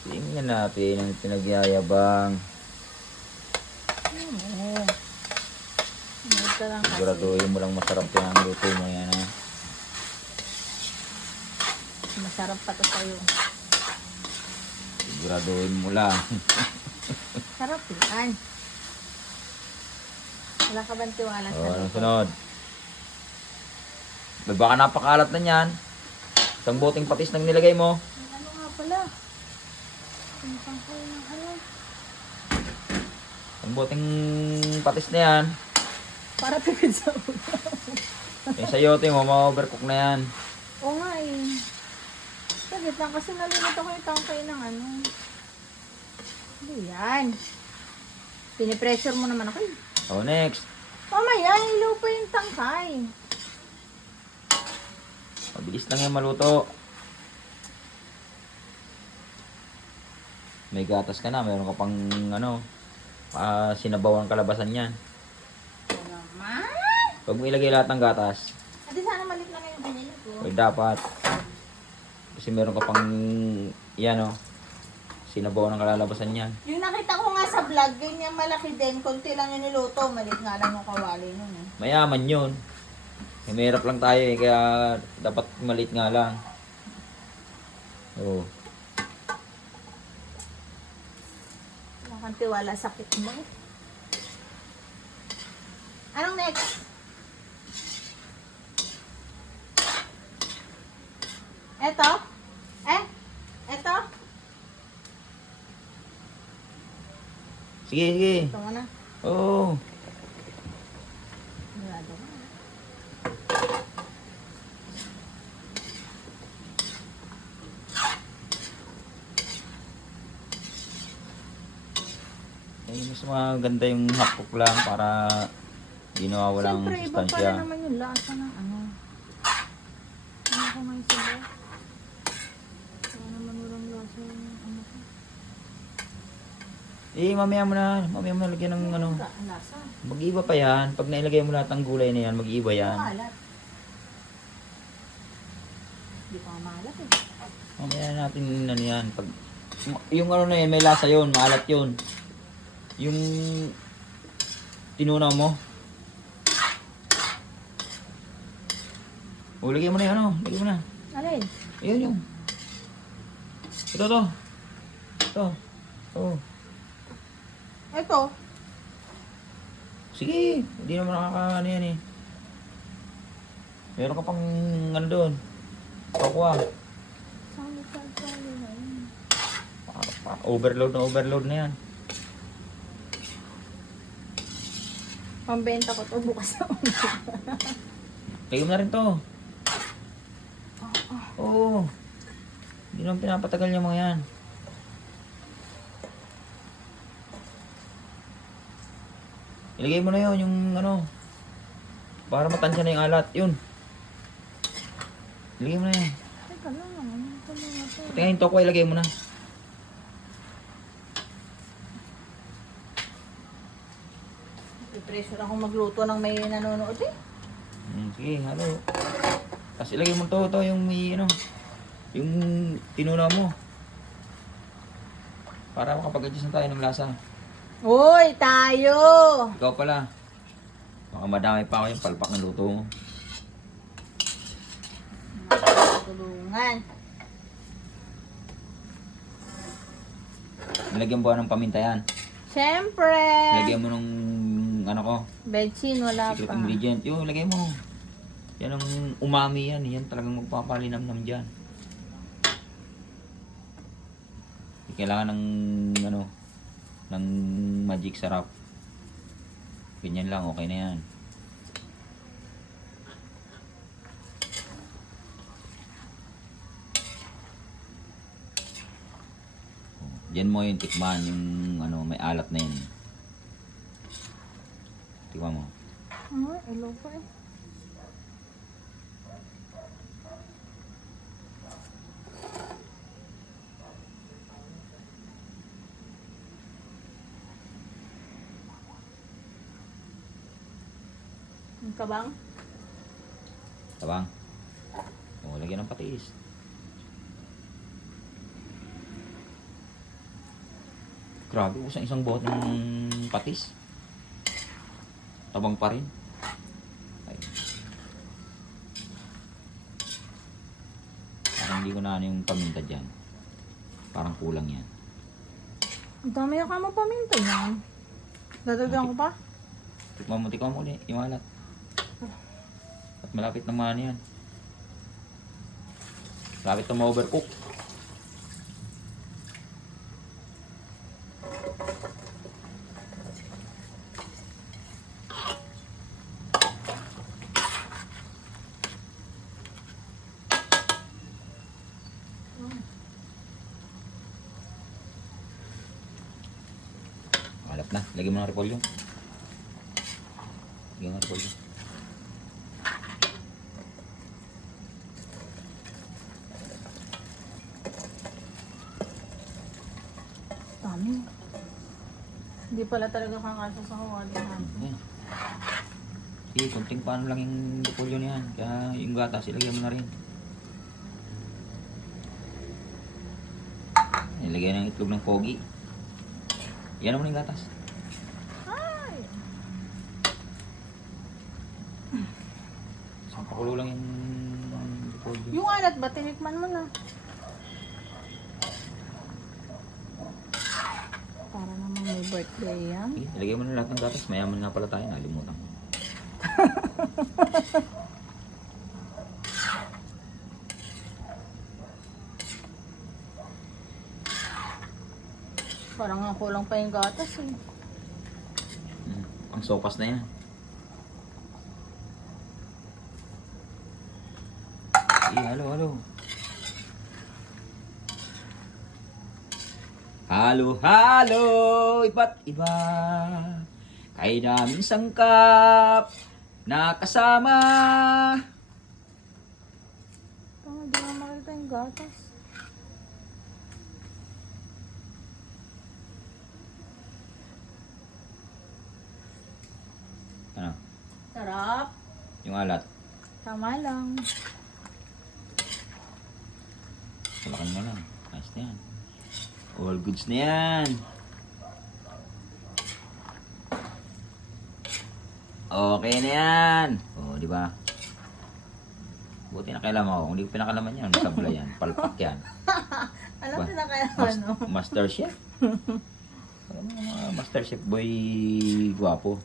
Tingnan natin ang pinagyayabang. Oo. Ito lang kasi. Siguraduhin mo lang masarap yan ang luto mo yan ha. Masarap pa to sa'yo. Siguraduhin mo lang. Sarap yan. Wala ka bang tiwala sa O, anong luto? sunod? Baka napakalat na yan. Isang boteng patis nang nilagay mo. Ano nga pala? Pinsang ko ng ano? Isang boteng patis na yan. Para tipid sa ulo. Yung sayote mo, ma-overcook na yan. Oo nga eh. Sagit lang kasi nalimutan ko yung tangkay ng ano. Ano yan? Pinipressure mo naman ako eh. O, next. Mamaya, ilaw pa yung tangkay. Mabilis lang yan maluto. May gatas ka na, mayroon ka pang ano, sinabawang kalabasan yan. Ano naman? Huwag mo ilagay lahat ng gatas. Ate, sana malit lang yung ganyan ko. O dapat. Kasi meron ka pang, yan o, sinabawang ng kalalabasan yan. Yung nakita ko nga sa vlog, ganyan malaki din. Konti lang yung niluto. Malit nga lang yung kawali nun eh. Mayaman yun. Eh, mahirap lang tayo eh, kaya dapat maliit nga lang. Oo. Wala kang tiwala sa kit mo. Anong next? Eto? Eto? Sige, sige. Ito mo na. Oo. Sigurado ka. Eh, mas maganda yung hapok lang para di nawawalang Siyempre, iba sustansya. pala naman yung lasa ng ano. Ano ko nga yung sabi? Kaya naman walang lasa yung ano ko. Eh, mamaya mo na lagyan ng ano. Wala ang lasa. Mag-iiba pa yan. Pag nailagay mo lahat ng gulay na yan, mag-iiba yan. Maalat. Hindi pa nga maalat eh. Mamaya natin ano yan. Pag, yung ano na yan, may lasa yun, maalat yun. Yung tinunaw mo. O, lagyan mo na yung ano. Lagyan mo na. Alin? Ayun yung. Ito. Ito. Oh. Ito. Sige. Hindi naman nakakaano yan eh. Meron ka pang ano doon. Pakuha. Sali na yun. Overload na yan. Pambenta ko to bukas na ulit. Lagyan mo na rin to. Oo. Hindi naman pinapatagal yung mga yan. Ilagay mo na yun, yung ano. Para matansya na yung alat. Yun. Ilagay mo na yan. Teka lang, ano ito mga to? Pati nga yung toko, ilagay mo na. I-pressure ako magluto ng may nanonood eh. Sige, halo. Tapos ilagay mo to yung may ano. Yung tinunaw mo. Para makapag-adjust na tayo ng lasa. Uy, tayo! Ikaw pala. Baka madami pa ako yung palpak ng luto mo. Tulungan. Nilagyan ba ng paminta yan? Siyempre! Nilagyan mo nung ano ko, Betchin, wala secret pa. ingredient. Yung lagay mo. Yan ang umami yan. Yan talagang magpapalinamnam dyan. Kailangan ng ano, ng magic sarap. Ganyan lang, okay na yan. Diyan mo yung tikman, yung ano, may alat na yun. Tikman mo. Ilo pa eh. Yung kabang? Tabang. O, lagyan ng patis. Grabe, isang bote ng patis. Tabang pa rin. Ay. Parang hindi ko na ano yung paminta dyan. Parang kulang yan. Ang dami na kamo paminta yan. Dadagyan ko pa? Tikman mo ulit, imalat. At malapit na ano yan. Malapit na ma-overcook. Malap na, lagyan mo ng repolyo. Lagyan mo ng repolyo. Dami. Hindi pala talaga kakasya sa kawali natin. Yan. Sige, kunting paano lang yung repolyo niyan. Kaya yung gatas, ilagyan mo na rin. Ilagay ng itlog ng pogi. Yan naman yung gatas. Ay! Isang pakulo lang yung repolyo. Yung alat ba? Tinikman mo na. Para naman may birthday yan. Sige, ilagay mo na lahat ng gatas. Mayaman nga pala tayo. Nalimutan ko. Parang nga kulang pa yung gatas eh. Ang sopas na yan. Sige, halo. Halo, iba't iba. Kay daming sangkap na kasama. Tama, di nga makita yung gatas. Ano? Sarap. Yung alat. Tama lang. Salakan mo lang. Ayos na yan. All goods na yan. Okay na yan. O, di ba? Buti na kailangan ako. Kung hindi ko pinakalaman yan, masabla yan. Palpak yan. Alam Ba? mo na kaya ano? Master Chef. Alam mo, mga Master Chef boy guwapo.